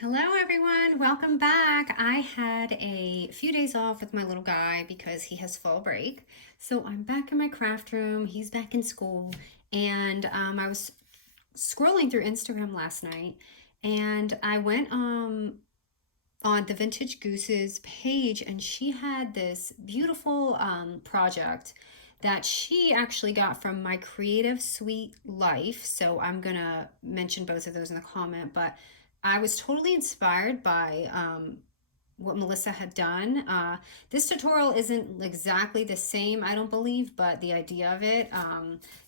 Hello everyone, welcome back. I had a few days off with my little guy because he has fall break. So I'm back in my craft room, he's back in school, and I was scrolling through Instagram last night and I went on the Vintage Goose's page and she had this beautiful project that she actually got from My Creative Sweet Life. So I'm gonna mention both of those in the comment, but I was totally inspired by what Melissa had done. This tutorial isn't exactly the same, I don't believe, but the idea of it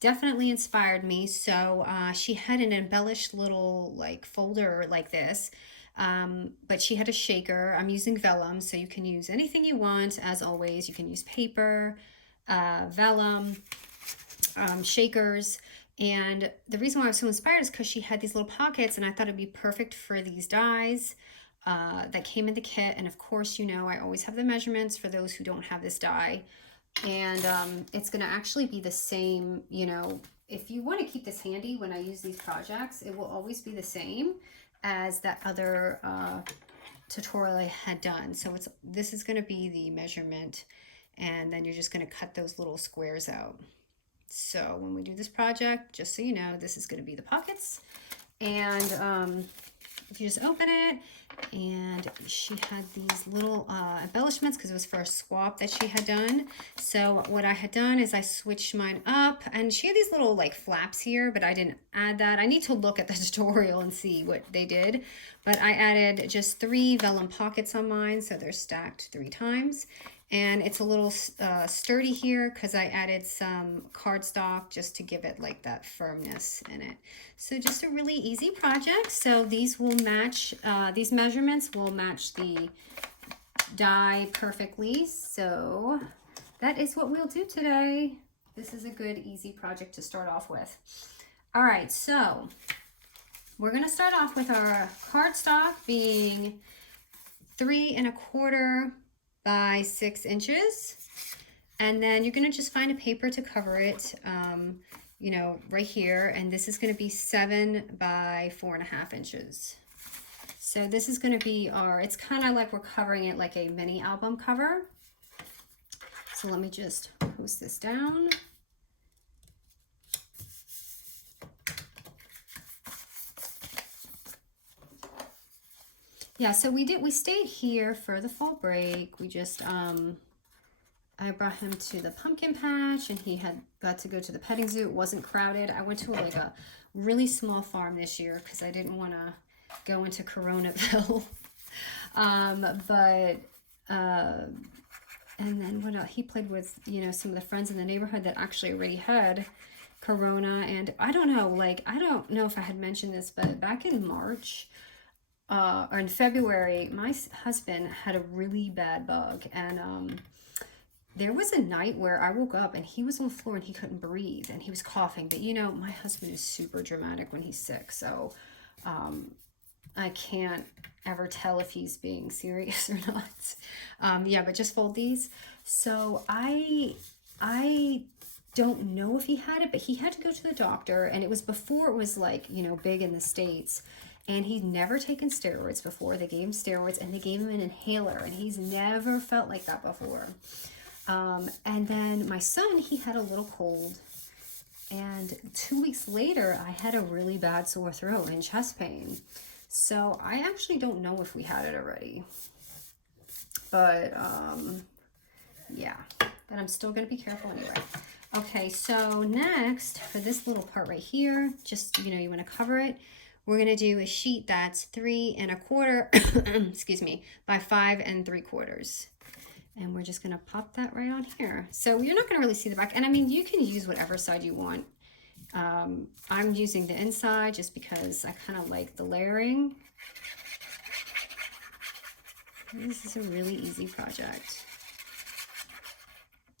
definitely inspired me. So she had an embellished little like folder like this, but she had a shaker. I'm using Vellum, so you can use anything you want. As always, you can use paper, Vellum, shakers. And the reason why I was so inspired is because she had these little pockets, and I thought it'd be perfect for these dies that came in the kit. And of course, you know, I always have the measurements for those who don't have this die. And it's going to actually be the same, you know, if you want to keep this handy when I use these projects, it will always be the same as that other tutorial I had done. So this is going to be the measurement, and then you're just going to cut those little squares out. So when we do this project, just so you know, this is going to be the pockets. And if you just open it, and she had these little embellishments because it was for a swap that she had done. So what I had done is I switched mine up, and she had these little like flaps here, but I didn't add that. I need to look at the tutorial and see what they did, but I added just 3 vellum pockets on mine, so they're stacked 3 times. And it's a little sturdy here because I added some cardstock just to give it like that firmness in it. So just a really easy project. So these will match, these measurements will match the die perfectly. So that is what we'll do today. This is a good easy project to start off with. All right, so we're gonna start off with our cardstock being 3¼ by 6 inches. And then you're gonna just find a paper to cover it, you know, right here. And this is gonna be 7 by 4½ inches. So this is gonna be our, it's kind of like we're covering it like a mini album cover. So let me just post this down. Yeah, so we stayed here for the fall break. We just, I brought him to the pumpkin patch, and he had got to go to the petting zoo. It wasn't crowded. I went to like a really small farm this year because I didn't want to go into Coronaville. but and then what else? He played with, you know, some of the friends in the neighborhood that actually already had Corona. And I don't know, like, I don't know if I had mentioned this, but back in March, or in February, my husband had a really bad bug, and there was a night where I woke up and he was on the floor and he couldn't breathe and he was coughing. But you know, my husband is super dramatic when he's sick, so I can't ever tell if he's being serious or not. Yeah, but just fold these. So I don't know if he had it, but he had to go to the doctor, and it was before it was like, you know, big in the States. And he'd never taken steroids before. They gave him steroids and they gave him an inhaler, and he's never felt like that before. And then my son, he had a little cold, and 2 weeks later I had a really bad sore throat and chest pain. So I actually don't know if we had it already, but yeah, but I'm still gonna be careful anyway. Okay, so next for this little part right here, just, you know, you want to cover it. We're gonna do a sheet that's 3¼ excuse me, by 5¾ and we're just gonna pop that right on here. So you're not gonna really see the back, and I mean, you can use whatever side you want. I'm using the inside just because I kind of like the layering. This is a really easy project.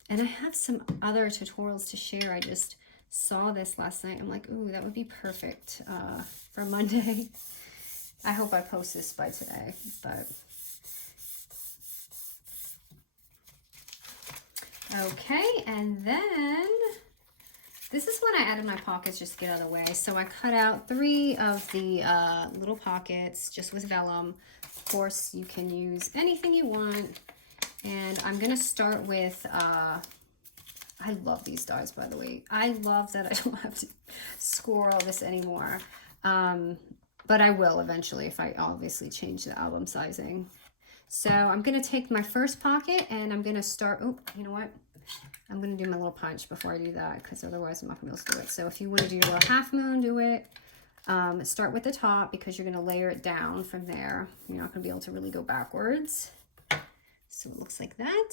And I have some other tutorials to share. I just saw this last night. I'm like, ooh, that would be perfect for Monday. I hope I post this by today, but okay. And then This is when I added my pockets just to get out of the way. So I cut out 3 of the little pockets just with vellum. Of course, you can use anything you want. And I'm going to start with, I love these dies, by the way. I love that I don't have to score all this anymore. But I will eventually if I obviously change the album sizing. So I'm going to take my first pocket and I'm going to start, oh, you know what? I'm going to do my little punch before I do that because otherwise I'm not going to be able to do it. So if you want to do your little half moon, do it. Start with the top because you're going to layer it down from there. You're not going to be able to really go backwards. So it looks like that.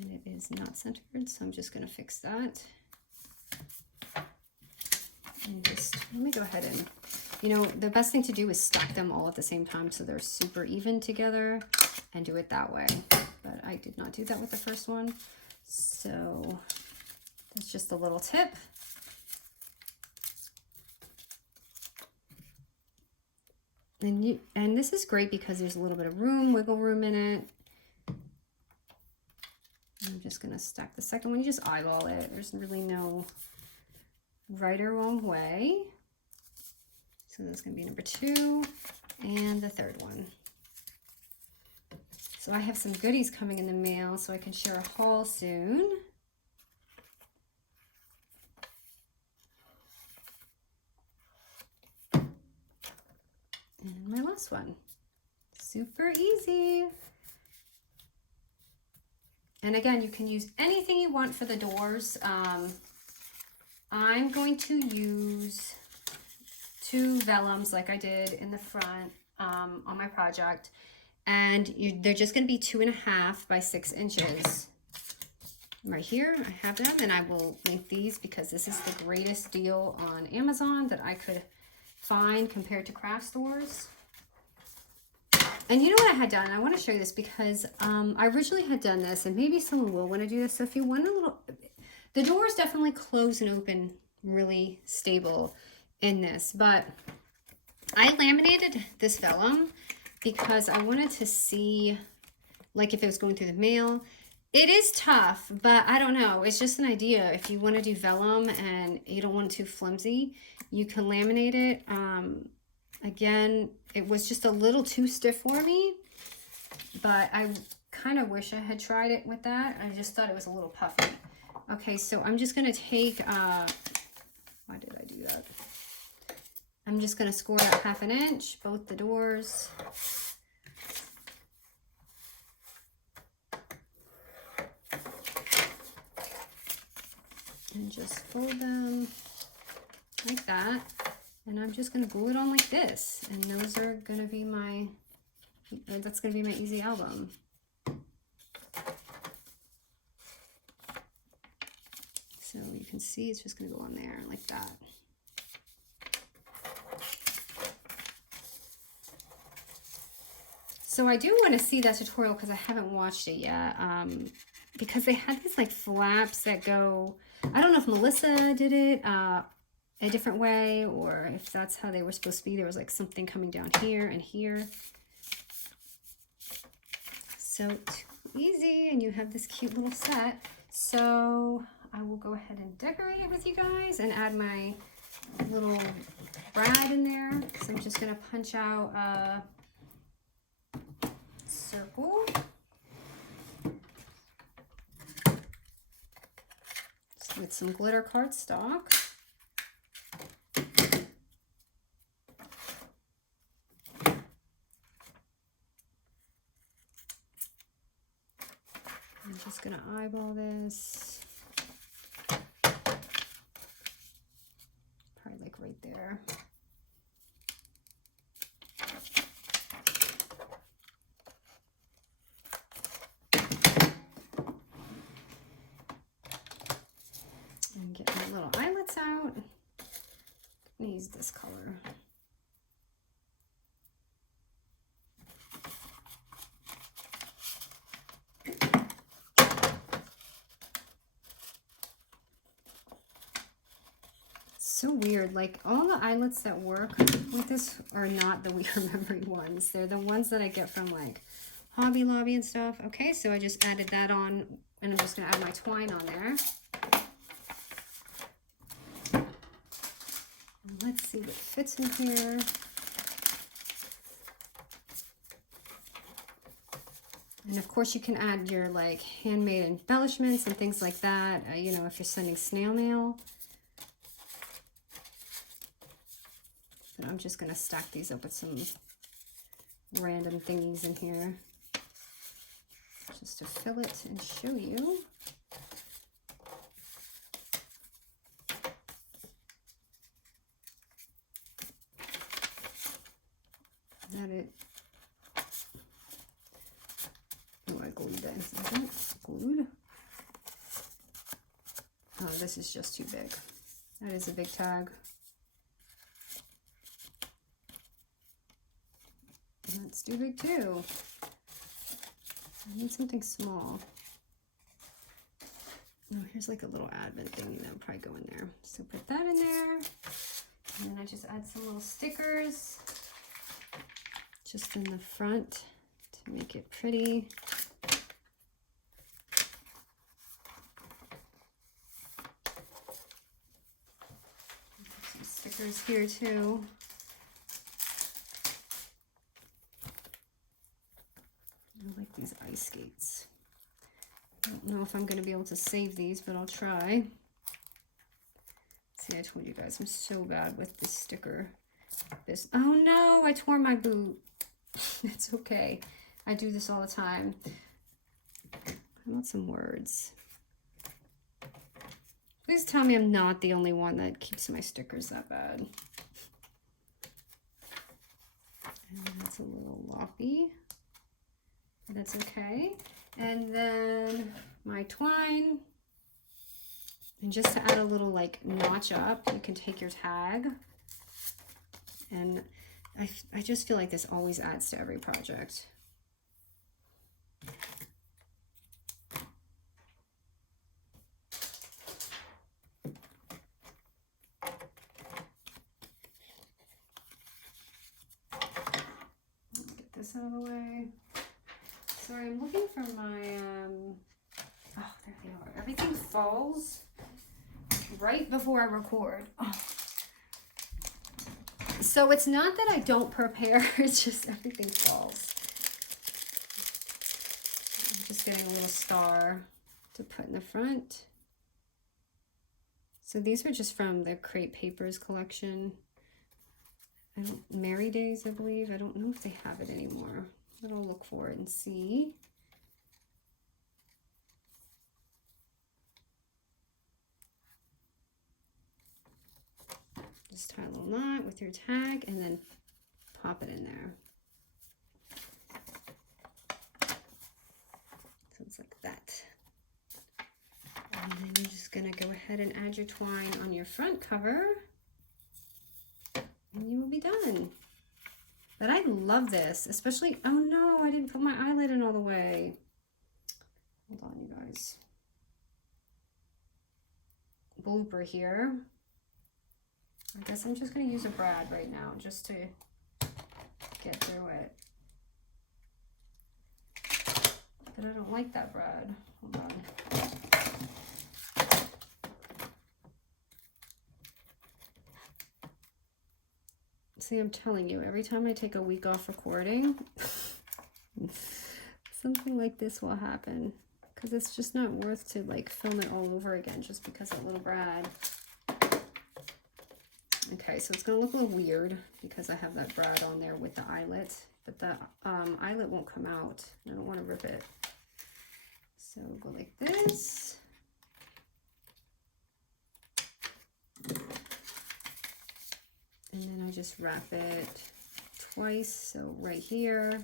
And it is not centered, so I'm just going to fix that. And just, let me go ahead and, you know, the best thing to do is stack them all at the same time so they're super even together and do it that way. But I did not do that with the first one. So that's just a little tip. And this is great because there's a little bit of room, wiggle room in it. I'm just gonna stack the second one. You just eyeball it. There's really no right or wrong way. So that's gonna be number 2 and the third one. So I have some goodies coming in the mail so I can share a haul soon. And my last one. Super easy. And again, you can use anything you want for the doors. I'm going to use 2 vellums like I did in the front on my project. And they're just going to be 2.5 by 6 inches. Right here, I have them, and I will link these because this is the greatest deal on Amazon that I could find compared to craft stores. And you know what I had done? I want to show you this because I originally had done this, and maybe someone will want to do this. So if you want a little, the doors definitely close and open really stable in this, but I laminated this vellum because I wanted to see like if it was going through the mail. It is tough, but I don't know. It's just an idea. If you want to do vellum and you don't want it too flimsy, you can laminate it. Again, it was just a little too stiff for me, but I kind of wish I had tried it with that. I just thought it was a little puffy. Okay, so I'm just going to take, why did I do that? I'm just going to score out 1/2 inch, both the doors. And just fold them like that. And I'm just going to glue it on like this. And those are going to be my, that's going to be my easy album. So you can see it's just going to go on there like that. So I do want to see that tutorial because I haven't watched it yet. Because they had these like flaps that go, I don't know if Melissa did it a different way or if that's how they were supposed to be. There was like something coming down here and here. So too easy, and you have this cute little set. So I will go ahead and decorate it with you guys and add my little brad in there. So I'm just gonna punch out a circle. With some glitter cardstock. I'm just going to eyeball this. Probably like right there. And get my little eyelets out. I'm gonna use this color. So weird, like all the eyelets that work with this are not the We Remember ones. They're the ones that I get from like Hobby Lobby and stuff. Okay, so I just added that on, and I'm just gonna add my twine on there. Let's see what fits in here. And of course you can add your like handmade embellishments and things like that, you know, if you're sending snail mail. But I'm just gonna stack these up with some random thingies in here just to fill it and show you. That it. Oh, I glued that. Is that glued? Oh, this is just too big. That is a big tag. That's too big too. I need something small. Oh, here's like a little advent thingy that will probably go in there. So put that in there. And then I just add some little stickers just in the front to make it pretty. Some stickers here too. I like these ice skates. I don't know if I'm going to be able to save these, but I'll try. See, I told you guys I'm so bad with this sticker. Oh no, I tore my boot. It's okay. I do this all the time. I want some words. Please tell me I'm not the only one that keeps my stickers that bad. And that's a little loppy. That's okay. And then my twine. And just to add a little like notch up, you can take your tag. And I just feel like this always adds to every project. Get this out of the way. Sorry, I'm looking for my, oh, there they are. Everything falls right before I record. Oh. So it's not that I don't prepare, it's just everything falls. I'm just getting a little star to put in the front. So these were just from the Create Papers collection. Merry Days, I believe. I don't know if they have it anymore, but I'll look for it and see. Just tie a little knot with your tag and then pop it in there. So it's like that. And then you're just gonna go ahead and add your twine on your front cover and you will be done. But I love this, especially, oh no, I didn't put my eyelid in all the way. Hold on, you guys. Blooper here. I guess I'm just going to use a brad right now just to get through it. But I don't like that brad. Hold on. See, I'm telling you, every time I take a week off recording, something like this will happen. Because it's just not worth to like film it all over again just because of little brad. Okay, so it's going to look a little weird because I have that brad on there with the eyelet, but the eyelet won't come out. I don't want to rip it. So go like this. And then I just wrap it twice, so right here.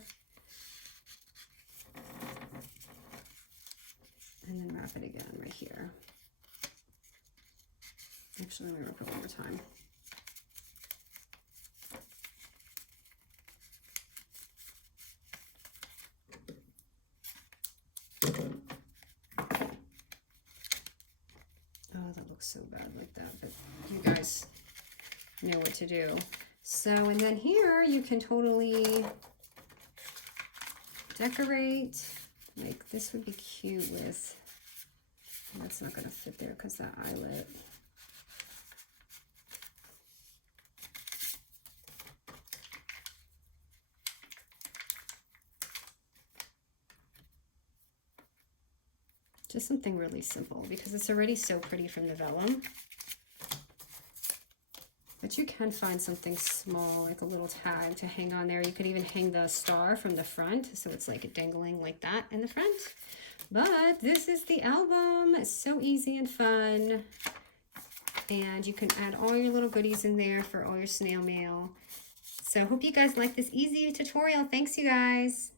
And then wrap it again right here. Actually, let me wrap it one more time. Oh, that looks so bad like that, but you guys know what to do. So, and then here you can totally decorate. Like this would be cute with, that's not going to fit there because that eyelet. Just something really simple because it's already so pretty from the Vellum. But you can find something small, like a little tag to hang on there. You could even hang the star from the front, so it's like dangling like that in the front. But this is the album. It's so easy and fun. And you can add all your little goodies in there for all your snail mail. So I hope you guys like this easy tutorial. Thanks, you guys.